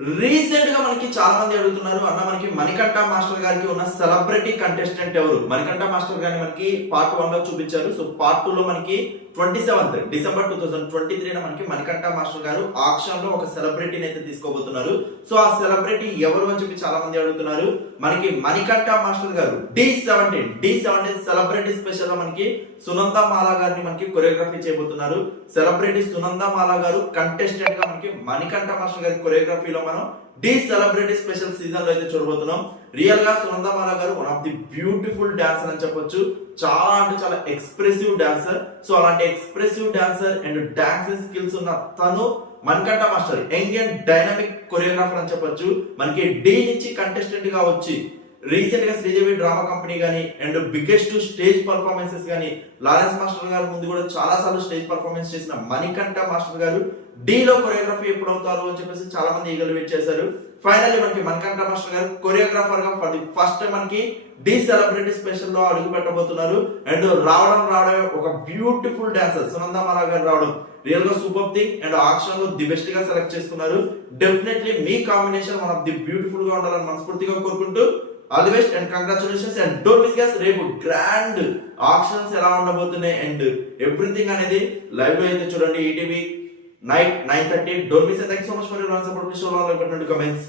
Recent గా మనకి చాలా మంది అడుగుతున్నారు, అన్న మనకి మణికంఠ మాస్టర్ గారికి ఉన్న సెలబ్రిటీ కంటెస్టెంట్ ఎవరు? మణికంఠ మాస్టర్ గారిని మనకి పార్ట్ 1 లో చూపించారు. సో పార్ట్ 2 లో మనకి 27th డిసెంబర్ 2023 మనకి మణికంఠ మాస్టర్ గారు ఆక్షన్ లో ఒక సెలబ్రిటీని అయితే తీసుకోబోతున్నారు. సో ఆ సెలబ్రిటీ ఎవరు అని చెప్పి చాలా మంది అడుగుతున్నారు. మనకి మణికంఠ మాస్టర్ గారు D17 సెలబ్రిటీ స్పెషల్ లో మనకి సునంద మాలా గారిని మనకి కొరియోగ్రఫీ చేయబోతున్నారు. సెలబ్రిటీ సునంద మాలా గారు కంటెస్టెంట్ గా మనకి మణికంఠ మాస్టర్ గారి కొరియోగ్రఫీలో మనం డి సెలబ్రిటీ స్పెషల్ సీజన్ లో అయితే చూడబోతున్నాం. రియల్ గా సునంద మాలా గారు one of the beautiful dancer అని చెప్పొచ్చు. చాలా అంటే చాలా ఎక్స్ప్రెసివ్ డాన్సర్. సో అలాంటి expressive dancer and dancing skills ఉన్న తను Manikanta master young and dynamic choreographer అని చెప్పొచ్చు. మనకి డి నుంచి కంటెస్టెంట్ గా వచ్చి రీసెంట్ గా శ్రీదేవి డ్రామా కంపెనీ గానీ అండ్ బిగ్గెస్ట్ స్టేజ్ పర్ఫార్మెన్సెస్ గానీ లారెన్స్ మాస్టర్ గారు ముందు కూడా చాలా సార్లు స్టేజ్ పర్ఫార్మెన్స్ చేసిన మణికంఠ మాస్టర్ గారు డి లో కొరియోగ్రఫీ ఎప్పుడు అవుతారు అని చెప్పేసి చాలా మంది ఈగలు వెయిట్ చేశారు. ఫైనల్లీ మనకి మణికంఠ మాస్టర్ గారు కొరియోగ్రాఫర్ గా ఫర్ ది ఫస్ట్ టైం మనకి డి సెలబ్రిటీ స్పెషల్ లో అడుగు పెట్టబోతున్నారు. అండ్ రావడం ఒక బ్యూటిఫుల్ డాన్సర్ సునంద మాలా గారు రావడం రియల్ గా సూపర్ థింగ్. అండ్ ఆక్షన్ లో ది బెస్ట్ గా సెలెక్ట్ చేసుకున్నారు. Definitely me combination one of the beautiful గా ఉండాలని మనస్ఫూర్తిగా కోరుకుంటూ all the best and congratulations. And don't miss guys, రేపు గ్రాండ్ ఆక్షన్స్ ఎలా ఉండబోతున్నాయి అండ్ ఎవ్రీథింగ్ అనేది లైవ్ లో అయితే చూడండి. ETV night 9:30. Don't miss. Thank you so much for your support. Please show like button and comments.